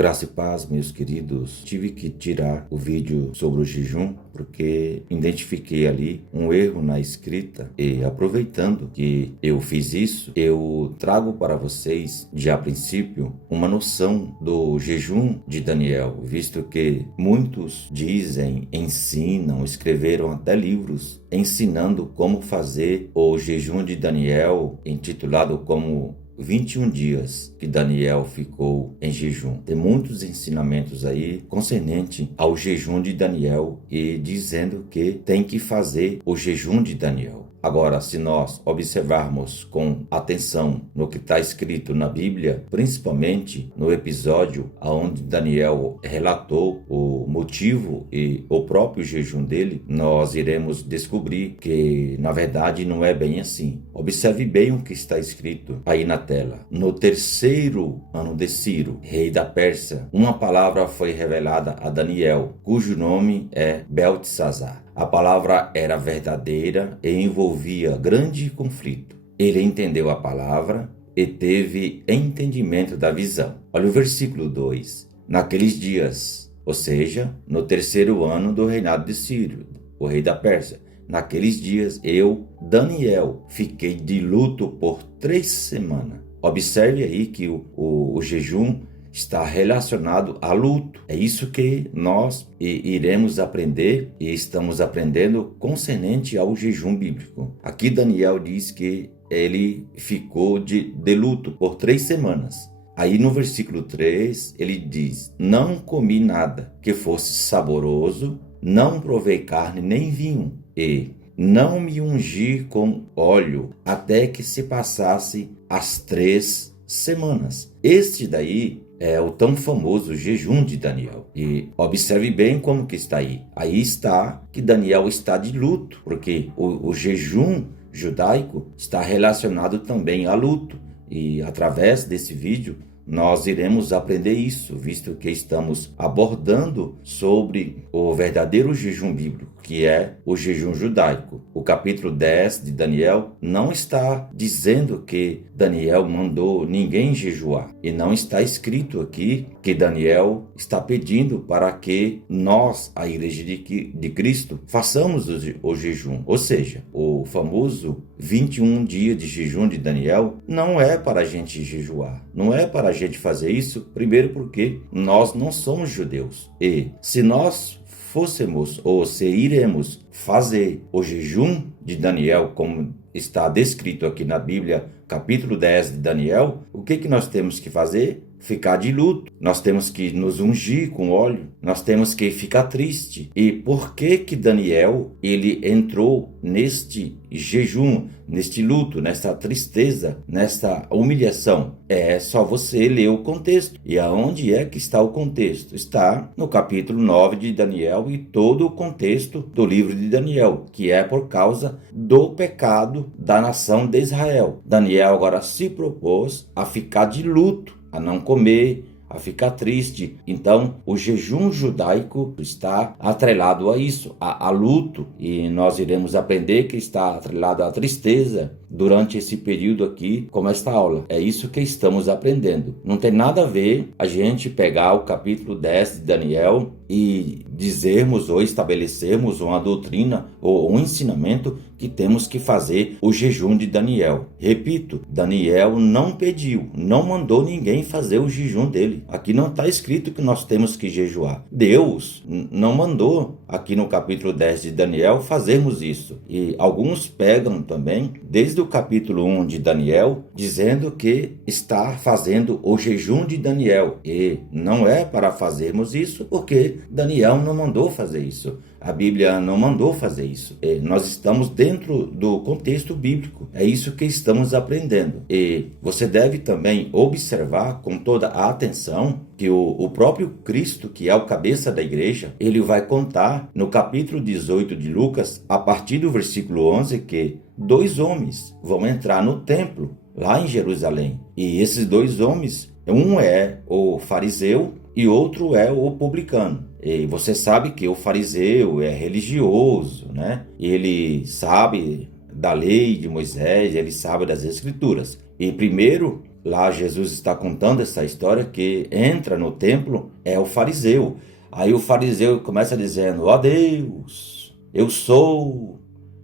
Graça e paz, meus queridos. Tive que tirar o vídeo sobre o jejum porque identifiquei ali um erro na escrita e, aproveitando que eu fiz isso, eu trago para vocês, de a princípio, uma noção do jejum de Daniel, visto que muitos dizem, ensinam, escreveram até livros ensinando como fazer o jejum de Daniel, intitulado como 21 dias que Daniel ficou em jejum. Tem muitos ensinamentos aí concernente ao jejum de Daniel e dizendo que tem que fazer o jejum de Daniel. Agora, se nós observarmos com atenção no que está escrito na Bíblia, principalmente no episódio onde Daniel relatou o motivo e o próprio jejum dele, nós iremos descobrir que, na verdade, não é bem assim. Observe bem o que está escrito aí na tela. No terceiro ano de Ciro, rei da Pérsia, uma palavra foi revelada a Daniel, cujo nome é Beltesazar. A palavra era verdadeira e envolvia grande conflito. Ele entendeu a palavra e teve entendimento da visão. Olha o versículo 2. Naqueles dias, ou seja, no terceiro ano do reinado de Ciro, o rei da Pérsia, naqueles dias eu, Daniel, fiquei de luto por 3 semanas. Observe aí que o jejum está relacionado a luto. É isso que nós iremos aprender e estamos aprendendo concernente ao jejum bíblico. Aqui Daniel diz que ele ficou de luto por 3 semanas. Aí no versículo 3 ele diz: não comi nada que fosse saboroso, não provei carne nem vinho e não me ungi com óleo até que se passasse as 3 semanas. Este daí é o tão famoso jejum de Daniel. E observe bem como que está aí. Aí está que Daniel está de luto, porque o jejum judaico está relacionado também a luto. E através desse vídeo nós iremos aprender isso, visto que estamos abordando sobre o verdadeiro jejum bíblico, que é o jejum judaico. O capítulo 10 de Daniel não está dizendo que Daniel mandou ninguém jejuar. E não está escrito aqui que Daniel está pedindo para que nós, a Igreja de Cristo, façamos o jejum. Ou seja, o famoso 21 dias de jejum de Daniel não é para a gente jejuar. Não é para a gente fazer isso, primeiro porque nós não somos judeus. E se nós fôssemos ou se iremos fazer o jejum de Daniel, como está descrito aqui na Bíblia, capítulo 10 de Daniel, o que nós temos que fazer? Ficar de luto, nós temos que nos ungir com óleo, nós temos que ficar triste. E por que Daniel ele entrou neste jejum, neste luto, nesta tristeza, nesta humilhação? É só você ler o contexto. E aonde é que está o contexto? Está no capítulo 9 de Daniel e todo o contexto do livro de Daniel, que é por causa do pecado da nação de Israel. Daniel agora se propôs a ficar de luto, a não comer, a ficar triste. Então, o jejum judaico está atrelado a isso, a luto. E nós iremos aprender que está atrelado à tristeza durante esse período aqui, como esta aula. É isso que estamos aprendendo. Não tem nada a ver a gente pegar o capítulo 10 de Daniel e dizermos ou estabelecermos uma doutrina ou um ensinamento que temos que fazer o jejum de Daniel. Repito, Daniel não pediu, não mandou ninguém fazer o jejum dele. Aqui não está escrito que nós temos que jejuar. Deus não mandou aqui no capítulo 10 de Daniel fazermos isso. E alguns pegam também, desde o capítulo 1 de Daniel, dizendo que está fazendo o jejum de Daniel. E não é para fazermos isso, porque Daniel não mandou fazer isso. A Bíblia não mandou fazer isso. Nós estamos dentro do contexto bíblico. É isso que estamos aprendendo. E você deve também observar com toda a atenção que o próprio Cristo, que é o cabeça da igreja, ele vai contar no capítulo 18 de Lucas, a partir do versículo 11, que 2 homens vão entrar no templo lá em Jerusalém. E esses 2 homens, um é o fariseu e outro é o publicano. E você sabe que o fariseu é religioso, né? Ele sabe da lei de Moisés, ele sabe das escrituras. E primeiro lá Jesus está contando essa história que entra no templo é o fariseu. Aí o fariseu começa dizendo: ó Deus, eu sou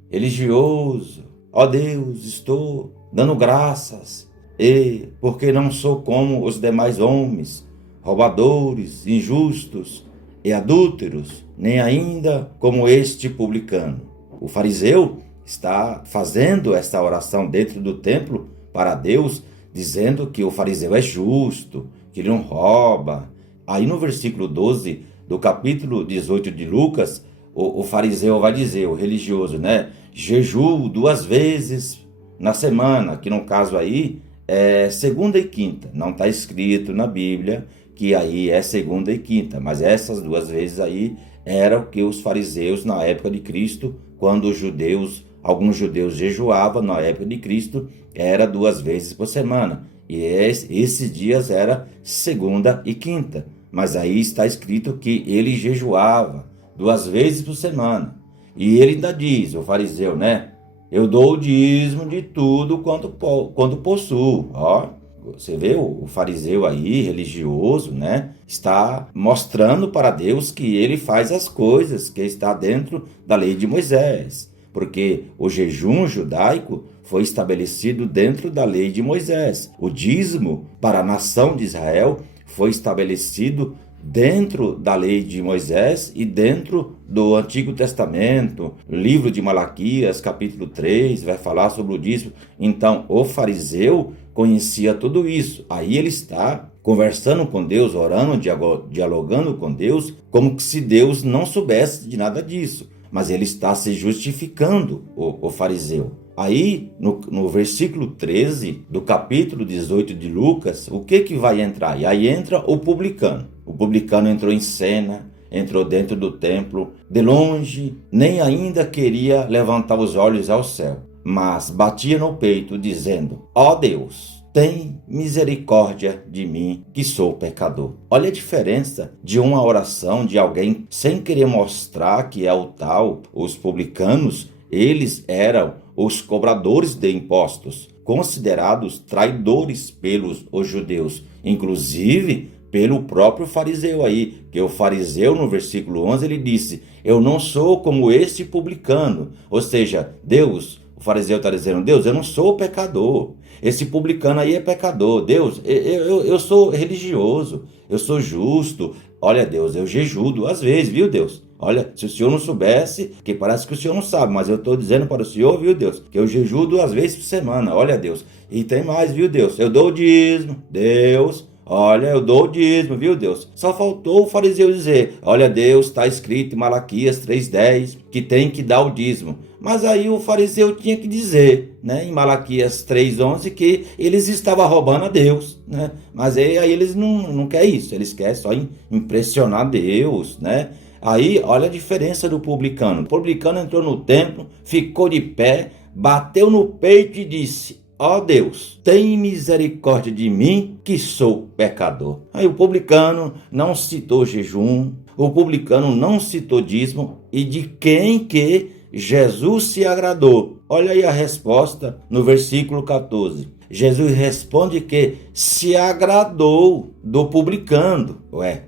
religioso, ó Deus, estou dando graças, e porque não sou como os demais homens, roubadores, injustos e adúlteros, nem ainda como este publicano. O fariseu está fazendo esta oração dentro do templo para Deus, dizendo que o fariseu é justo, que ele não rouba. Aí no versículo 12 do capítulo 18 de Lucas, o fariseu vai dizer, o religioso, né? Jejuo 2 vezes na semana, que no caso aí é segunda e quinta. Não está escrito na Bíblia que aí é segunda e quinta, mas essas 2 vezes aí era o que os fariseus na época de Cristo, quando alguns judeus jejuavam na época de Cristo, era 2 vezes por semana. E esses dias era segunda e quinta. Mas aí está escrito que ele jejuava 2 vezes por semana. E ele ainda diz, o fariseu, né? Eu dou o dízimo de tudo quanto possuo. Ó, você vê o fariseu aí, religioso, né? Está mostrando para Deus que ele faz as coisas que está dentro da lei de Moisés. Porque o jejum judaico foi estabelecido dentro da lei de Moisés. O dízimo para a nação de Israel foi estabelecido dentro da lei de Moisés e dentro do Antigo Testamento. O livro de Malaquias, capítulo 3, vai falar sobre o dízimo. Então, o fariseu conhecia tudo isso. Aí ele está conversando com Deus, orando, dialogando com Deus, como se Deus não soubesse de nada disso. Mas ele está se justificando, o fariseu. Aí, no versículo 13 do capítulo 18 de Lucas, o que vai entrar? E aí entra o publicano. O publicano entrou em cena, entrou dentro do templo, de longe, nem ainda queria levantar os olhos ao céu, mas batia no peito, dizendo: ó Deus, tem misericórdia de mim, que sou pecador. Olha a diferença de uma oração de alguém sem querer mostrar que é o tal. Os publicanos, eles eram os cobradores de impostos, considerados traidores pelos os judeus, inclusive pelo próprio fariseu aí, que o fariseu no versículo 11 ele disse: eu não sou como este publicano. Ou seja, Deus, o fariseu está dizendo: Deus, eu não sou pecador. Esse publicano aí é pecador. Deus, eu sou religioso, eu sou justo. Olha, Deus, eu jejuo 2 vezes, viu, Deus? Olha, se o senhor não soubesse, que parece que o senhor não sabe, mas eu estou dizendo para o senhor, viu, Deus, que eu jejuo 2 vezes por semana. Olha, Deus, e tem mais, viu, Deus? Eu dou o dízimo, Deus. Olha, eu dou o dízimo, viu, Deus? Só faltou o fariseu dizer: olha, Deus, está escrito em Malaquias 3,10 que tem que dar o dízimo. Mas aí o fariseu tinha que dizer, né, em Malaquias 3,11 que eles estavam roubando a Deus, né? Mas aí eles não querem isso, eles querem só impressionar Deus, né? Aí, olha a diferença do publicano. O publicano entrou no templo, ficou de pé, bateu no peito e disse: ó Deus, tem misericórdia de mim, que sou pecador. Aí o publicano não citou jejum, o publicano não citou dízimo, e de quem que Jesus se agradou? Olha aí a resposta no versículo 14. Jesus responde que se agradou do publicano.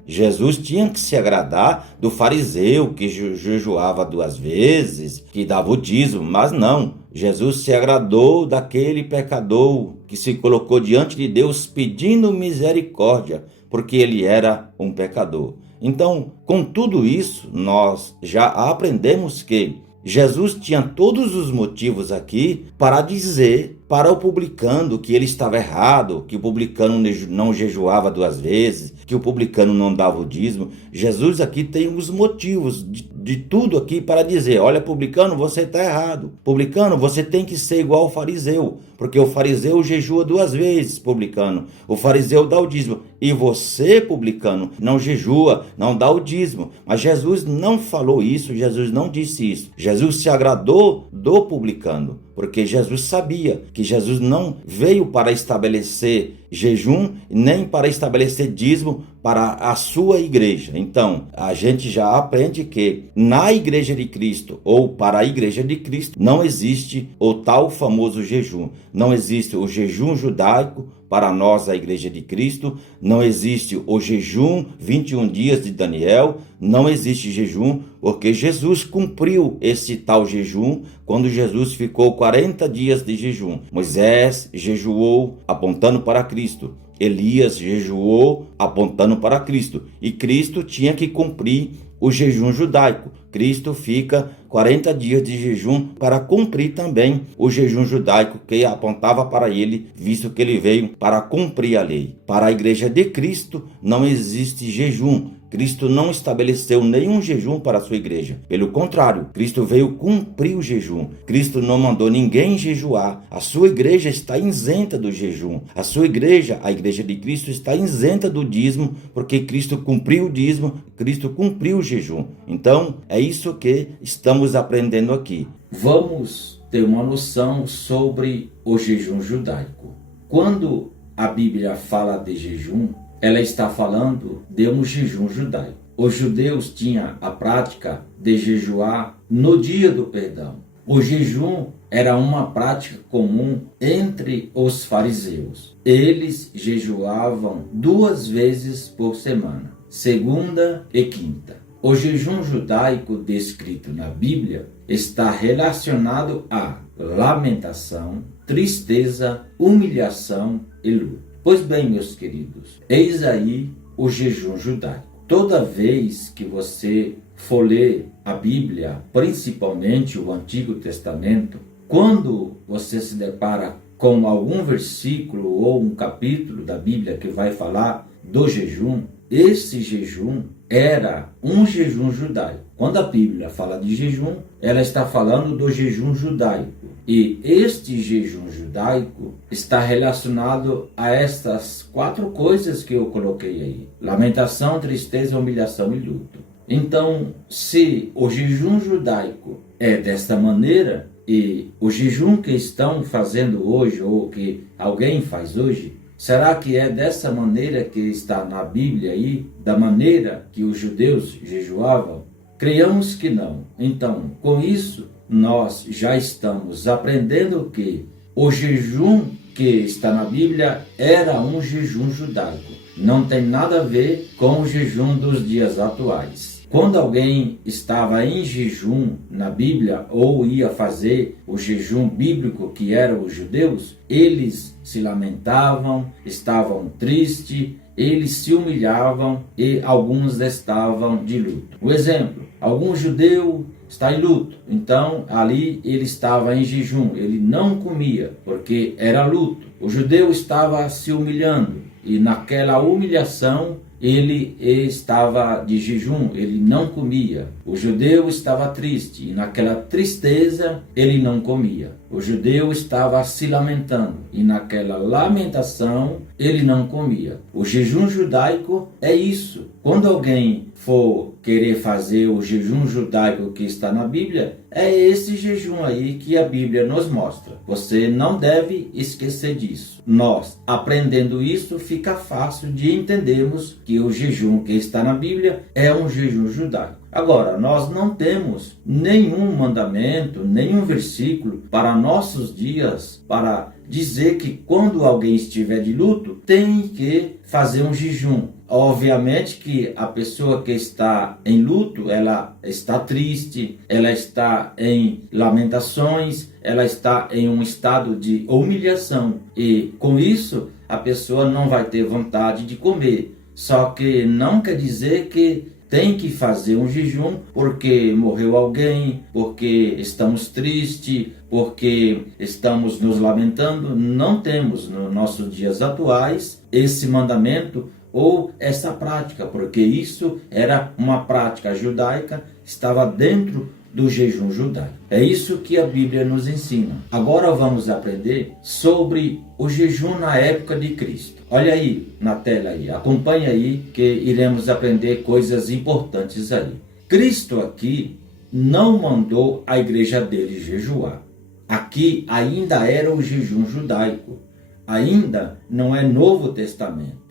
Jesus tinha que se agradar do fariseu que jejuava 2 vezes, que dava o dízimo, mas não. Jesus se agradou daquele pecador que se colocou diante de Deus pedindo misericórdia, porque ele era um pecador. Então, com tudo isso, nós já aprendemos que Jesus tinha todos os motivos aqui para dizer para o publicano que ele estava errado, que o publicano não jejuava 2 vezes, que o publicano não dava o dízimo. Jesus aqui tem os motivos de tudo aqui para dizer: olha, publicano, você está errado. Publicano, você tem que ser igual ao fariseu, porque o fariseu jejua 2 vezes, publicano. O fariseu dá o dízimo. E você, publicano, não jejua, não dá o dízimo. Mas Jesus não falou isso, Jesus não disse isso. Jesus se agradou do publicano, porque Jesus sabia que Jesus não veio para estabelecer jejum, nem para estabelecer dízimo para a sua igreja. Então, a gente já aprende que na igreja de Cristo, ou para a igreja de Cristo, não existe o tal famoso jejum. Não existe o jejum judaico para nós, a Igreja de Cristo. Não existe o jejum 21 dias de Daniel, não existe jejum, porque Jesus cumpriu esse tal jejum quando Jesus ficou 40 dias de jejum. Moisés jejuou apontando para Cristo. Elias jejuou apontando para Cristo. E Cristo tinha que cumprir o jejum judaico. Cristo fica 40 dias de jejum para cumprir também o jejum judaico que apontava para ele, visto que ele veio para cumprir a lei. Para a Igreja de Cristo não existe jejum. Cristo não estabeleceu nenhum jejum para a sua igreja. Pelo contrário, Cristo veio cumprir o jejum. Cristo não mandou ninguém jejuar. A sua igreja está isenta do jejum. A sua igreja, a Igreja de Cristo, está isenta do dízimo, porque Cristo cumpriu o dízimo, Cristo cumpriu o jejum. Então, é isso que estamos aprendendo aqui. Vamos ter uma noção sobre o jejum judaico. Quando a Bíblia fala de jejum, ela está falando de um jejum judaico. Os judeus tinham a prática de jejuar no dia do perdão. O jejum era uma prática comum entre os fariseus. Eles jejuavam 2 vezes por semana, segunda e quinta. O jejum judaico descrito na Bíblia está relacionado a lamentação, tristeza, humilhação e luto. Pois bem, meus queridos, eis aí o jejum judaico. Toda vez que você for ler a Bíblia, principalmente o Antigo Testamento, quando você se depara com algum versículo ou um capítulo da Bíblia que vai falar do jejum, esse jejum era um jejum judaico. Quando a Bíblia fala de jejum, ela está falando do jejum judaico. E este jejum judaico está relacionado a estas 4 coisas que eu coloquei aí: lamentação, tristeza, humilhação e luto. Então, se o jejum judaico é desta maneira, e o jejum que estão fazendo hoje, ou que alguém faz hoje, será que é dessa maneira que está na Bíblia aí, da maneira que os judeus jejuavam? Creiamos que não. Então, com isso, nós já estamos aprendendo que o jejum que está na Bíblia era um jejum judaico. Não tem nada a ver com o jejum dos dias atuais. Quando alguém estava em jejum na Bíblia ou ia fazer o jejum bíblico que eram os judeus, eles se lamentavam, estavam tristes, eles se humilhavam e alguns estavam de luto. O exemplo, algum judeu está em luto, então ali ele estava em jejum, ele não comia porque era luto. O judeu estava se humilhando e naquela humilhação ele estava de jejum, ele não comia. O judeu estava triste e naquela tristeza ele não comia. O judeu estava se lamentando e naquela lamentação ele não comia. O jejum judaico é isso. Quando alguém for querer fazer o jejum judaico que está na Bíblia, é esse jejum aí que a Bíblia nos mostra. Você não deve esquecer disso. Nós, aprendendo isso, fica fácil de entendermos que o jejum que está na Bíblia é um jejum judaico. Agora, nós não temos nenhum mandamento, nenhum versículo para nossos dias para dizer que quando alguém estiver de luto, tem que fazer um jejum. Obviamente que a pessoa que está em luto, ela está triste, ela está em lamentações, ela está em um estado de humilhação. E com isso, a pessoa não vai ter vontade de comer. Só que não quer dizer que tem que fazer um jejum porque morreu alguém, porque estamos tristes, porque estamos nos lamentando. Não temos nos nossos dias atuais esse mandamento ou essa prática, porque isso era uma prática judaica, estava dentro do jejum judaico. É isso que a Bíblia nos ensina. Agora vamos aprender sobre o jejum na época de Cristo. Olha aí na tela aí, acompanha aí que iremos aprender coisas importantes aí. Cristo aqui não mandou a igreja dele jejuar. Aqui ainda era o jejum judaico. Ainda não é Novo Testamento.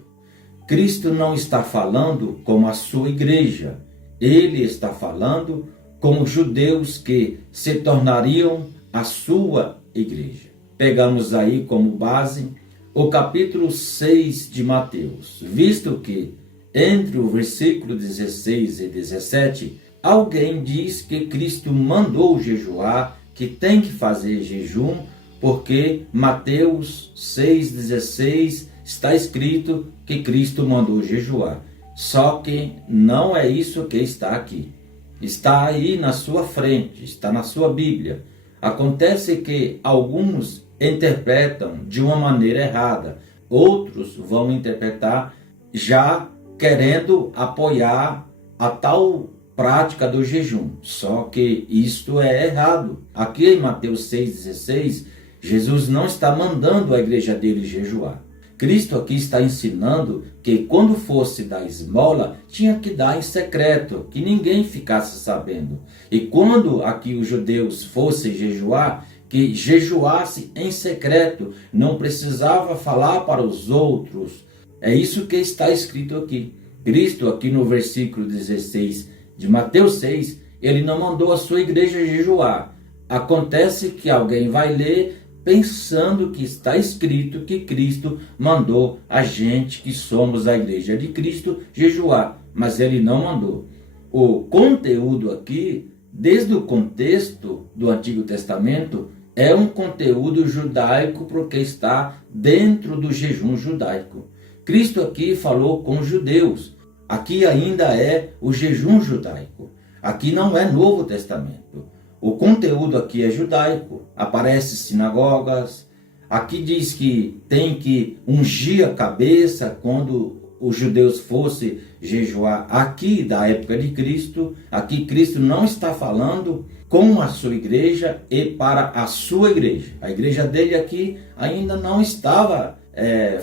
Cristo não está falando com a sua igreja. Ele está falando com os judeus que se tornariam a sua igreja. Pegamos aí como base o capítulo 6 de Mateus, visto que entre o versículo 16 e 17, alguém diz que Cristo mandou jejuar, que tem que fazer jejum, porque Mateus 6,16 está escrito que Cristo mandou jejuar. Só que não é isso que está aqui. Está aí na sua frente, está na sua Bíblia. Acontece que alguns interpretam de uma maneira errada, outros vão interpretar já querendo apoiar a tal prática do jejum. Só que isto é errado. Aqui em Mateus 6,16, Jesus não está mandando a igreja dele jejuar. Cristo aqui está ensinando que quando fosse dar esmola, tinha que dar em secreto, que ninguém ficasse sabendo. E quando aqui os judeus fossem jejuar, que jejuasse em secreto, não precisava falar para os outros. É isso que está escrito aqui. Cristo aqui no versículo 16 de Mateus 6, ele não mandou a sua igreja jejuar. Acontece que alguém vai ler pensando que está escrito que Cristo mandou a gente que somos a igreja de Cristo jejuar, mas ele não mandou. O conteúdo aqui, desde o contexto do Antigo Testamento, é um conteúdo judaico porque está dentro do jejum judaico. Cristo aqui falou com os judeus. Aqui ainda é o jejum judaico. Aqui não é Novo Testamento. O conteúdo aqui é judaico, aparece sinagogas, aqui diz que tem que ungir a cabeça quando os judeus fossem jejuar. Aqui da época de Cristo, aqui Cristo não está falando com a sua igreja e para a sua igreja. A igreja dele aqui ainda não estava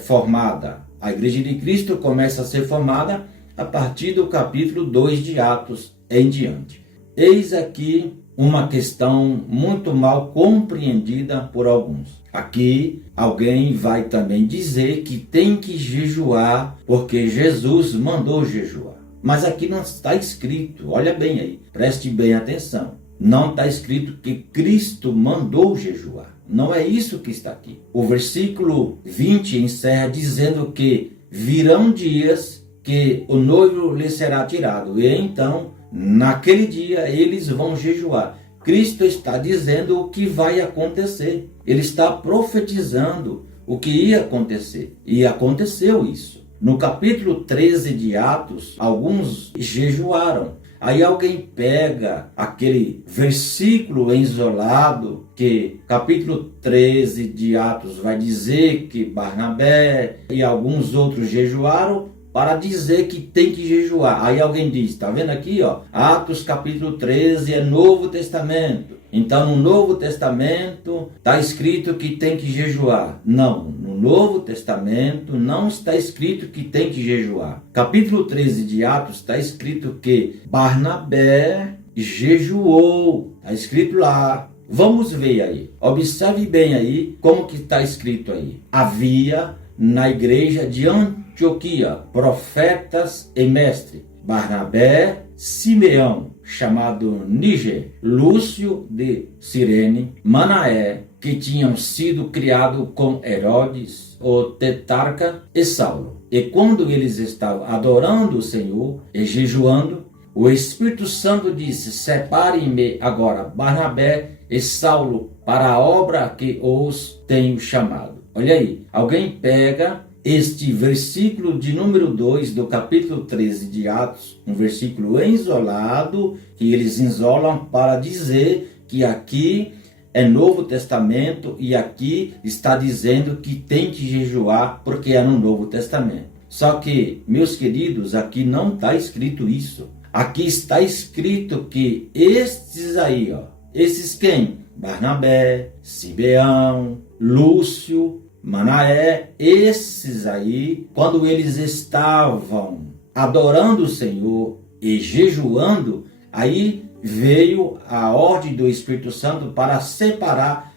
formada. A igreja de Cristo começa a ser formada a partir do capítulo 2 de Atos em diante. Eis aqui uma questão muito mal compreendida por alguns. Aqui alguém vai também dizer que tem que jejuar porque Jesus mandou jejuar. Mas aqui não está escrito, olha bem aí, preste bem atenção. Não está escrito que Cristo mandou jejuar. Não é isso que está aqui. O versículo 20 encerra dizendo que virão dias que o noivo lhe será tirado. E então, naquele dia, eles vão jejuar. Cristo está dizendo o que vai acontecer. Ele está profetizando o que ia acontecer. E aconteceu isso. No capítulo 13 de Atos, alguns jejuaram. Aí alguém pega aquele versículo isolado, que capítulo 13 de Atos vai dizer que Barnabé e alguns outros jejuaram, para dizer que tem que jejuar. Aí alguém diz, está vendo aqui, ó, Atos capítulo 13 é Novo Testamento. Então no Novo Testamento está escrito que tem que jejuar. Não, no Novo Testamento não está escrito que tem que jejuar. Capítulo 13 de Atos está escrito que Barnabé jejuou. Está escrito lá. Vamos ver aí. Observe bem aí como que está escrito aí. Havia na igreja de Antioquia profetas e mestres. Barnabé, Simeão, chamado Níger, Lúcio de Cirene, Manaé, que tinham sido criados com Herodes, o tetrarca, e Saulo. E quando eles estavam adorando o Senhor e jejuando, o Espírito Santo disse: separem-me agora Barnabé e Saulo para a obra que os tenho chamado. Olha aí, alguém pega este versículo de número 2 do capítulo 13 de Atos, um versículo isolado, que eles isolam para dizer que aqui é Novo Testamento e aqui está dizendo que tem que jejuar porque é no Novo Testamento. Só que, meus queridos, aqui não está escrito isso. Aqui está escrito que estes aí, ó, esses quem? Barnabé, Simeão, Lúcio, Manaé, esses aí, quando eles estavam adorando o Senhor e jejuando, aí veio a ordem do Espírito Santo para separar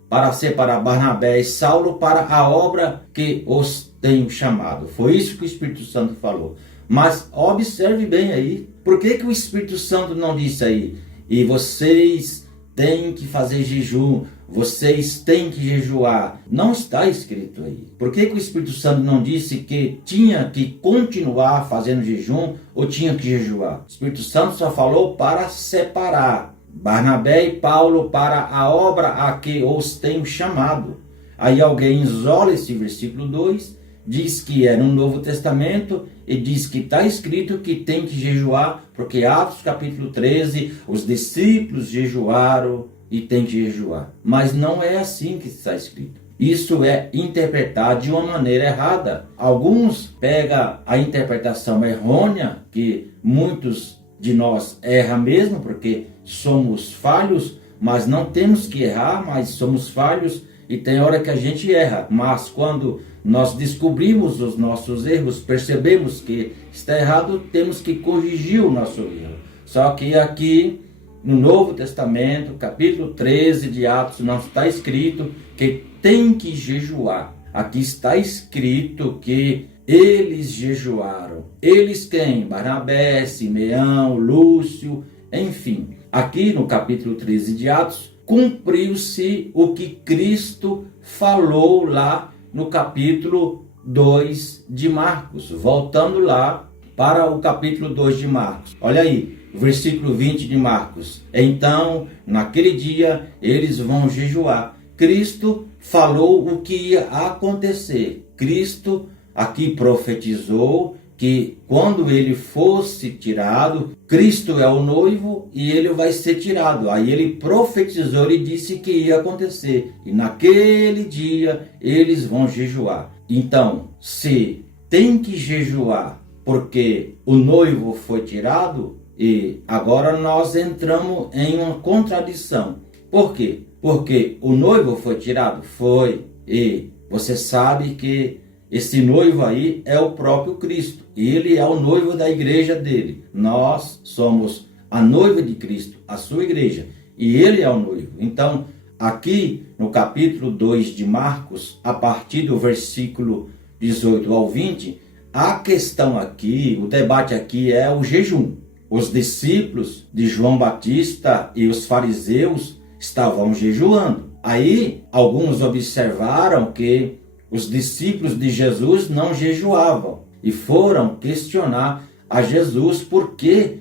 Barnabé e Saulo para a obra que os tenho chamado. Foi isso que o Espírito Santo falou. Mas observe bem aí, por que o Espírito Santo não disse aí? E vocês têm que fazer jejum, vocês têm que jejuar. Não está escrito aí. Por que o Espírito Santo não disse que tinha que continuar fazendo jejum ou tinha que jejuar? O Espírito Santo só falou para separar Barnabé e Paulo para a obra a que os tenho chamado. Aí alguém isola esse versículo 2, diz que é no Novo Testamento e diz que está escrito que tem que jejuar, porque Atos capítulo 13, os discípulos jejuaram e tem que jejuar. Mas não é assim que está escrito. Isso é interpretar de uma maneira errada. Alguns pegam a interpretação errônea, que muitos de nós erram mesmo, porque somos falhos, mas não temos que errar, mas somos falhos e tem hora que a gente erra. Mas quando nós descobrimos os nossos erros, percebemos que está errado, temos que corrigir o nosso erro. Só que aqui no Novo Testamento, capítulo 13 de Atos, não está escrito que tem que jejuar. Aqui está escrito que eles jejuaram. Eles quem? Barnabé, Simeão, Lúcio, enfim. Aqui no capítulo 13 de Atos, cumpriu-se o que Cristo falou lá no capítulo 2 de Marcos. Voltando lá para o capítulo 2 de Marcos. Olha aí, o versículo 20 de Marcos. Então, naquele dia, eles vão jejuar. Cristo falou o que ia acontecer. Cristo aqui profetizou que quando ele fosse tirado, Cristo é o noivo e ele vai ser tirado. Aí ele profetizou e disse que ia acontecer. E naquele dia eles vão jejuar. Então, se tem que jejuar porque o noivo foi tirado, e agora nós entramos em uma contradição. Por quê? Porque o noivo foi tirado? Foi. E você sabe que esse noivo aí é o próprio Cristo. Ele é o noivo da igreja dele. Nós somos a noiva de Cristo, a sua igreja. E ele é o noivo. Então, aqui no capítulo 2 de Marcos, a partir do versículo 18 ao 20, a questão aqui, o debate aqui é o jejum. Os discípulos de João Batista e os fariseus estavam jejuando. Aí, alguns observaram que os discípulos de Jesus não jejuavam e foram questionar a Jesus por que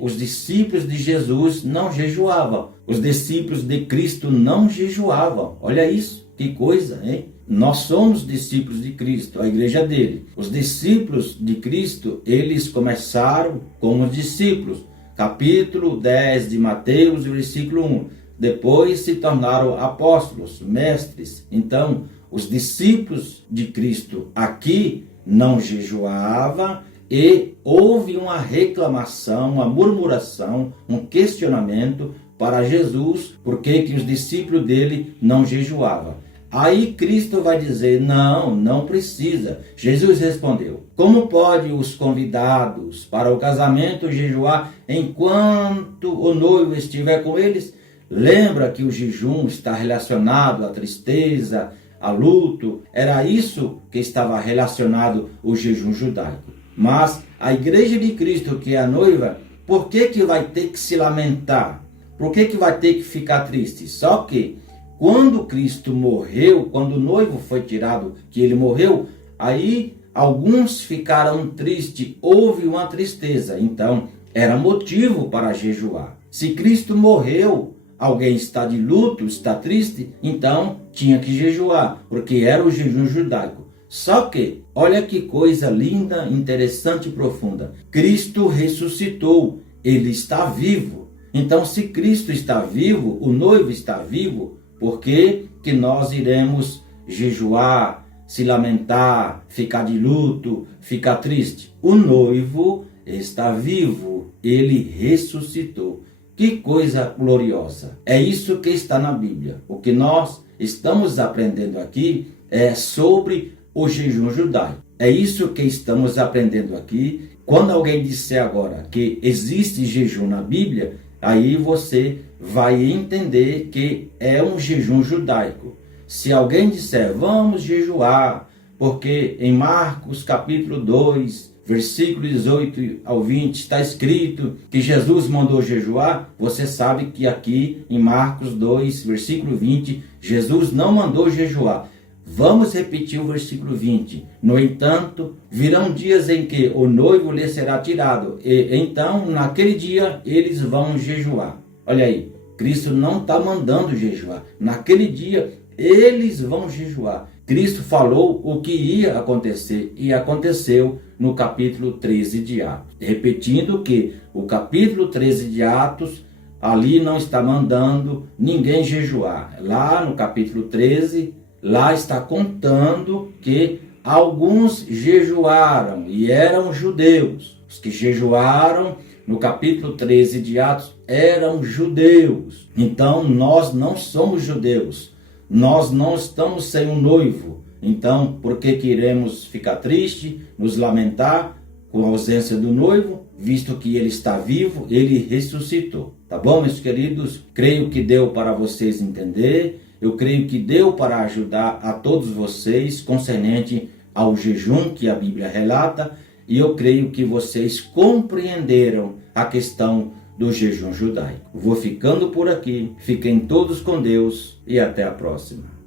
os discípulos de Jesus não jejuavam. Os discípulos de Cristo não jejuavam. Olha isso, que coisa, hein? Nós somos discípulos de Cristo, a igreja dele. Os discípulos de Cristo, eles começaram como discípulos. Capítulo 10 de Mateus, versículo 1. Depois se tornaram apóstolos, mestres. Então, os discípulos de Cristo aqui não jejuavam e houve uma reclamação, uma murmuração, um questionamento para Jesus, por que os discípulos dele não jejuavam. Aí Cristo vai dizer, não precisa. Jesus respondeu, como pode os convidados para o casamento jejuar enquanto o noivo estiver com eles? Lembra que o jejum está relacionado à tristeza, a luto, era isso que estava relacionado ao jejum judaico. Mas a igreja de Cristo, que é a noiva, por que vai ter que se lamentar? Por que vai ter que ficar triste? Só que quando Cristo morreu, quando o noivo foi tirado, que ele morreu, aí alguns ficaram tristes, houve uma tristeza. Então, era motivo para jejuar. Se Cristo morreu, alguém está de luto, está triste, então tinha que jejuar, porque era o jejum judaico. Só que, olha que coisa linda, interessante e profunda. Cristo ressuscitou, ele está vivo. Então, se Cristo está vivo, o noivo está vivo, por que nós iremos jejuar, se lamentar, ficar de luto, ficar triste? O noivo está vivo, ele ressuscitou. Que coisa gloriosa! É isso que está na Bíblia. O que nós estamos aprendendo aqui é sobre o jejum judaico. É isso que estamos aprendendo aqui. Quando alguém disser agora que existe jejum na Bíblia, aí você vai entender que é um jejum judaico. Se alguém disser, vamos jejuar, porque em Marcos capítulo 2, versículo 18 ao 20, está escrito que Jesus mandou jejuar. Você sabe que aqui em Marcos 2, versículo 20, Jesus não mandou jejuar. Vamos repetir o versículo 20. No entanto, virão dias em que o noivo lhe será tirado, e então, naquele dia, eles vão jejuar. Olha aí, Cristo não está mandando jejuar. Naquele dia, eles vão jejuar. Cristo falou o que ia acontecer, e aconteceu no capítulo 13 de Atos. Repetindo que o capítulo 13 de Atos, ali não está mandando ninguém jejuar. Lá no capítulo 13, lá está contando que alguns jejuaram e eram judeus. Os que jejuaram no capítulo 13 de Atos eram judeus. Então nós não somos judeus. Nós não estamos sem um noivo. Então, por que iremos ficar triste, nos lamentar com a ausência do noivo, visto que ele está vivo, ele ressuscitou? Tá bom, meus queridos? Creio que deu para vocês entender. Eu creio que deu para ajudar a todos vocês concernente ao jejum que a Bíblia relata, e eu creio que vocês compreenderam a questão do jejum judaico. Vou ficando por aqui, fiquem todos com Deus e até a próxima.